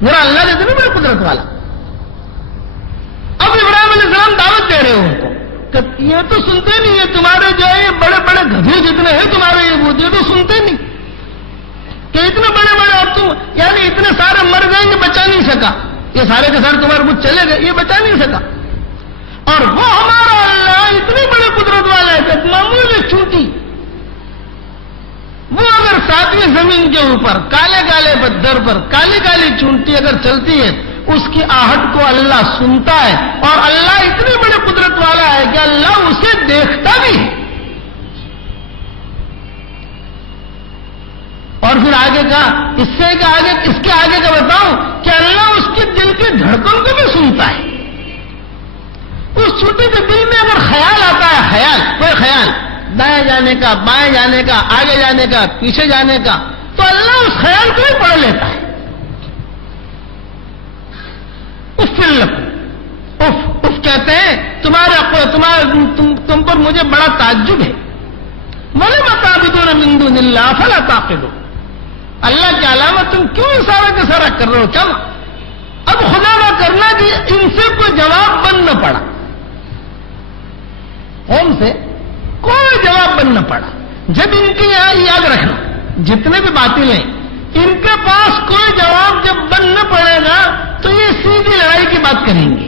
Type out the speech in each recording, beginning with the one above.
میرا اللہ تو اتنی بڑی قدرت والا. اب ابراہیم علیہ السلام دعوت دے رہے ہو ان کو کہ یہ تو سنتے نہیں ہے تمہارے جو ہے بڑے بڑے گدھے جتنے ہیں تمہارے یہ بت یہ تو سنتے نہیں کہ اتنے بڑے بڑے اور تم یعنی اتنے سارے مر جائیں گے بچا نہیں سکا. یہ سارے کے سارے تمہارے بت چلے گئے یہ بچا نہیں سکا. اور وہ ہمارا اللہ اتنی بڑی قدرت والا ہے کہ معمولی چونٹی وہ اگر ساتویں زمین کے اوپر کالے کالے پتھر پر کالی کالی چونٹی اگر چلتی ہے اس کی آہٹ کو اللہ سنتا ہے. اور اللہ اتنی بڑی قدرت والا ہے کہ اللہ اسے دیکھتا بھی ہے. اور پھر آگے کا اس کے آگے کا بتاؤں کہ اللہ اس کے دل کے دھڑکن کو بھی سنتا ہے. اس چھوٹے کے دل میں اگر خیال آتا ہے کوئی خیال دائیں جانے کا بائیں جانے کا آگے جانے کا پیچھے جانے کا تو اللہ اس خیال کو بھی پڑھ لیتا ہے. اف کہتے ہیں تم پر مجھے بڑا تعجب ہے. وَلِمَ تَعْبُدُونَ مِن دُونِ اللَّهِ فَلَا تَعْقِلُونَ. اللہ کی علامت تم کیوں اشارہ کے سارا کر رہے ہو؟ کیا اب خدا نہ کرنا کہ ان سے کوئی جواب بن نہ پڑا. ان سے کوئی جواب بن نہ پڑا. جب ان کے یہاں یاد رکھنا جتنے بھی باطل ہیں ان کے پاس کوئی جواب جب بن نہ پڑے گا تو یہ سیدھی لڑائی کی بات کریں گے.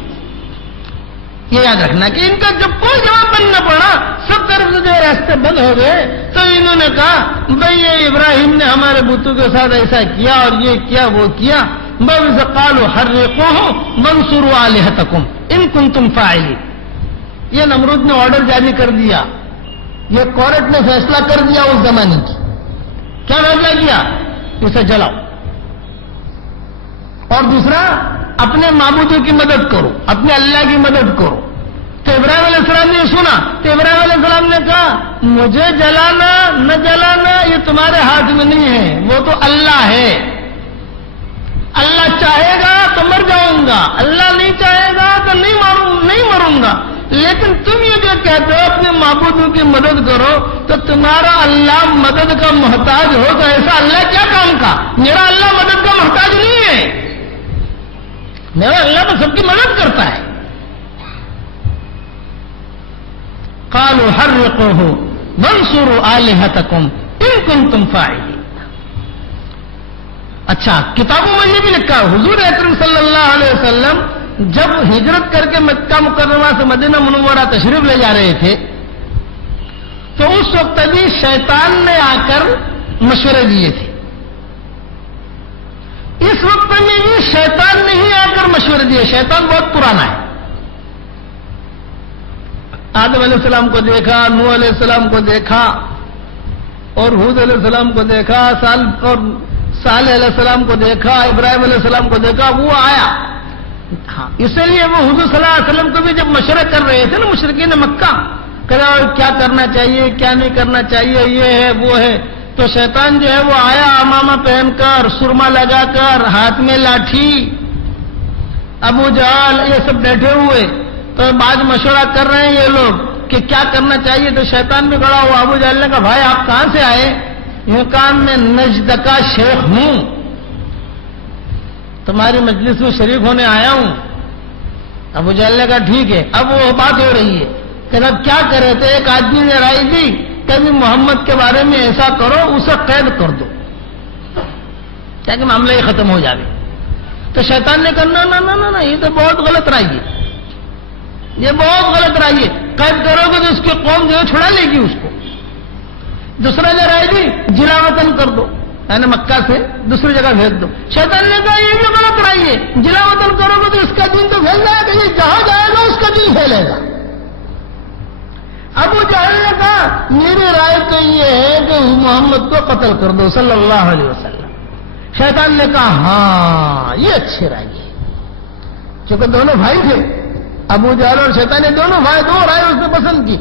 یہ یاد رکھنا کہ ان کا جب کوئی جواب بن نہ پڑا سب طرف سے جو راستے بند ہو گئے تو انہوں نے کہا بھائی یہ ابراہیم نے ہمارے بتوں کے ساتھ ایسا کیا اور یہ کیا وہ کیا. قالوا حرقوه وانصروا آلهتكم ان كنتم فاعلين. یہ نمرود نے آرڈر جاری کر دیا. یہ کورٹ نے فیصلہ کر دیا اس زمانے کی. کیا فیصلہ کیا؟ اسے جلاؤ. اور دوسرا اپنے معبودوں کی مدد کرو اپنے اللہ کی مدد کرو. تو ابراہیم علیہ السلام نے سنا تو ابراہیم علیہ السلام نے کہا مجھے جلانا نہ جلانا یہ تمہارے ہاتھ میں نہیں ہے وہ تو اللہ ہے. اللہ چاہے گا تو مر جاؤں گا اللہ نہیں چاہے گا تو نہیں مروں گا. لیکن تم یہ جو کہتے ہو اپنے معبودوں کی مدد کرو تو تمہارا اللہ مدد کا محتاج ہو تو ایسا اللہ کیا کام کا؟ میرا اللہ مدد کا محتاج نہیں ہے. میرا اللہ تو سب کی مدد کرتا ہے. قالوا حرقوه وانصروا آلهتكم ان كنتم فاعلين. اچھا کتابوں میں یہ بھی لکھا حضور اکرم صلی اللہ علیہ وسلم جب ہجرت کر کے مکہ مکرمہ سے مدینہ منورہ تشریف لے جا رہے تھے تو اس وقت بھی شیطان نے آ کر مشورے دیے تھے. اس وقت میں بھی شیطان نے ہی آ کر مشورے دیے. شیطان بہت پرانا ہے. آدم علیہ السلام کو دیکھا نوح علیہ السلام کو دیکھا اور ہود علیہ السلام کو دیکھا صالح علیہ السلام کو دیکھا ابراہیم علیہ السلام کو دیکھا. وہ آیا ہاں اسی لیے وہ حضور صلی اللہ علیہ وسلم کو بھی جب مشورے کر رہے تھے نا مشرکین مکہ کیا کرنا چاہیے کیا نہیں کرنا چاہیے یہ ہے وہ ہے تو شیطان جو ہے وہ آیا امامہ پہن کر سرما لگا کر ہاتھ میں لاٹھی. ابو جہل یہ سب بیٹھے ہوئے تو بعد مشورہ کر رہے ہیں یہ لوگ کہ کیا کرنا چاہیے. تو شیطان بھی کھڑا ہوا. ابو جہل نے کہا بھائی آپ کہاں سے آئے؟ یوں کہا میں نجد کا شیخ ہوں تمہاری مجلس میں شریک ہونے آیا ہوں. ابو جہل نے کہا ٹھیک ہے. اب وہ بات ہو رہی ہے کہ اب کیا کر رہے تھے. ایک آدمی نے رائے دی کہ محمد کے بارے میں ایسا کرو اسے قید کر دو تاکہ معاملہ یہ ختم ہو جائے. تو شیطان نے کہا نہ یہ تو بہت غلط رائے ہے یہ بہت غلط رائے ہے. قید کرو گے تو اس کی قوم جو ہے چھڑا لے گی اس کو. دوسرا جو رائے دی جلا وطن کر دو یعنی مکہ سے دوسری جگہ بھیج دو. شیطان نے کہا یہ بھی غلط رائے ہے. جلا وطن کرو گے تو اس کا دین تو پھیل جائے گا. یہ جہاں جائے گا اس کا دین پھیلے گا. ابو جہل نے کہا میری رائے تو یہ ہے کہ محمد کو قتل کر دو صلی اللہ علیہ وسلم. شیطان نے کہا ہاں یہ اچھی رائے ہے. چونکہ دونوں بھائی تھے ابو جہل اور شیطان نے دونوں بھائی دو رائے اس نے پسند کی.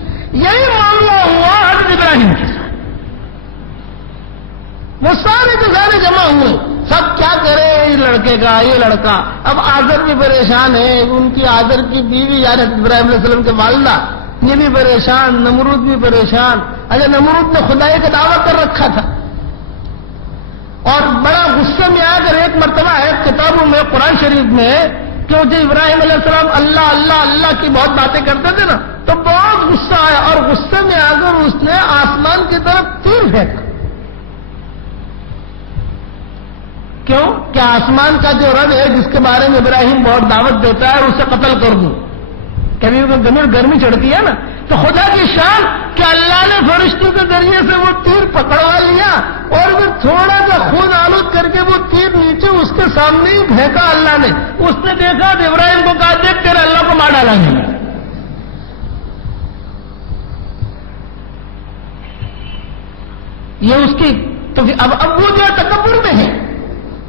یہی معاملہ ہوا حضرت ابراہیم کے ساتھ. وہ سارے کے سارے جمع ہوئے. سب کیا کرے اس لڑکے کا یہ لڑکا. اب آذر بھی پریشان ہے ان کی آذر کی بیوی یعنی ابراہیم علیہ السلام کے والدہ یہ بھی پریشان نمرود بھی پریشان. اچھا نمرود نے خدائی کا دعویٰ کر رکھا تھا اور بڑا غصہ غصے میں آ کر ایک مرتبہ ہے کتابوں میں قرآن شریف میں کہ جو ابراہیم علیہ السلام اللہ اللہ اللہ کی بہت باتیں کرتے تھے نا، تو بہت غصہ آیا اور غصے میں آ کر اس نے آسمان کی طرف تیر پھینکا. کیوں کہ آسمان کا جو رب ہے جس کے بارے میں ابراہیم بہت دعوت دیتا ہے اسے قتل کر دوں. کبھی گرمی چڑھتی ہے نا، تو خدا کی شان کہ اللہ نے فرشتوں کے ذریعے سے وہ تیر پکڑوا لیا اور وہ تھوڑا سا خون آلود کر کے وہ تیر نیچے اس کے سامنے ہی پھینکا اللہ نے. اس نے دیکھا تو ابراہیم کو کہا دیکھ تیرے اللہ کو مار ڈالا گیا. یہ اس کی تو اب وہ جو تکبر میں ہے،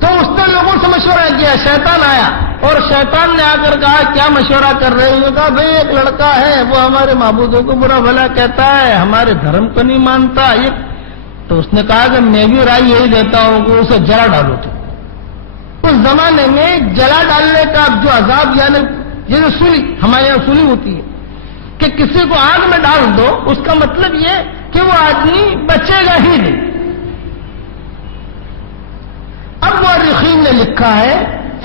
تو اس نے لوگوں سے مشورہ کیا. شیطان آیا اور شیطان نے آ کر کہا کیا مشورہ کر رہے ہیں؟ کہا بھائی ایک لڑکا ہے وہ ہمارے معبودوں کو برا بھلا کہتا ہے، ہمارے دھرم کو نہیں مانتا. تو اس نے کہا کہ میں بھی رائے یہی دیتا ہوں کہ اسے جلا ڈالو. تو اس زمانے میں جلا ڈالنے کا جو عذاب یعنی جیسے سولی ہمارے یہاں سولی ہوتی ہے کہ کسی کو آگ میں ڈال دو، اس کا مطلب یہ کہ وہ آدمی بچے گا ہی نہیں. اب مورخین نے لکھا ہے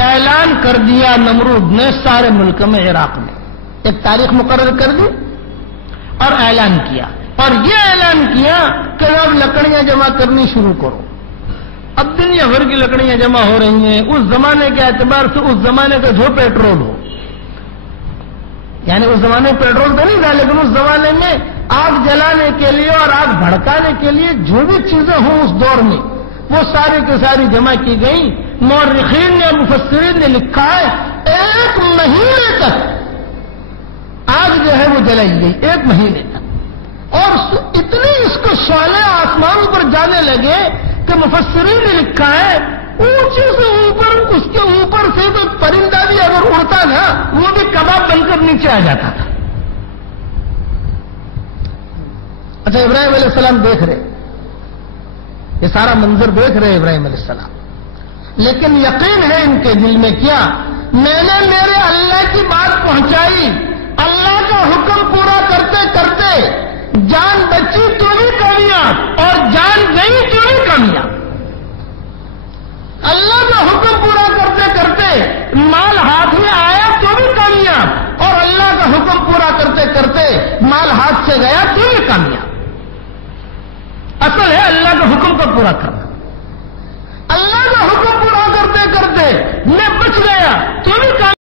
اعلان کر دیا نمرود نے سارے ملک میں، عراق میں ایک تاریخ مقرر کر دی اور اعلان کیا، اور یہ اعلان کیا کہ اب لکڑیاں جمع کرنی شروع کرو. اب دنیا بھر کی لکڑیاں جمع ہو رہی ہیں. اس زمانے کے اعتبار سے اس زمانے کا جو پیٹرول ہو، یعنی اس زمانے میں پیٹرول تو نہیں تھا لیکن اس زمانے میں آگ جلانے کے لیے اور آگ بھڑکانے کے لیے جو بھی چیزیں ہوں اس دور میں وہ ساری کی ساری جمع کی گئی. مورخین نے مفسرین نے لکھا ہے 1 مہینے تک آگ جو ہے وہ جلائی گئی، 1 مہینے تک. اور اتنی اس کو شعلے آسمانوں پر جانے لگے کہ مفسرین نے لکھا ہے اونچے سے اوپر، اس کے اوپر سے تو پرندہ بھی اگر اڑتا نا وہ بھی کباب بن کر نیچے آ جاتا تھا. اچھا ابراہیم علیہ السلام دیکھ رہے، یہ سارا منظر دیکھ رہے ابراہیم علیہ السلام، لیکن یقین ہے ان کے دل میں کیا، میں نے میرے اللہ کی بات پہنچائی، اللہ کا حکم پورا کرتے کرتے جان بچی تو بھی کامیاب اور جان گئی تو بھی کامیاب. اللہ کا حکم پورا کرتے کرتے مال ہاتھ میں آیا تو بھی کامیاب اور اللہ کا حکم پورا کرتے کرتے مال ہاتھ سے گیا تو بھی کامیاب. اصل ہے اللہ کا حکم کو پورا کرنا. اللہ کا حکم پورا کرتے کرتے میں بچ گیا تو بھی کامیاب.